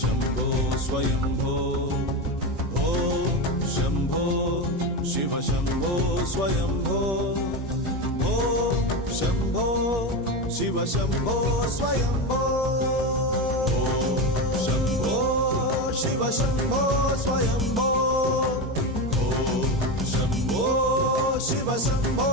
शम्भो स्वयम्भो ॐ शम्भो शिव शम्भो स्वयम्भो ॐ शम्भो शिव शम्भो स्वयम्भो ॐ शम्भो शिव शम्भो स्वयम्भो ॐ शम्भो शिव शम्भो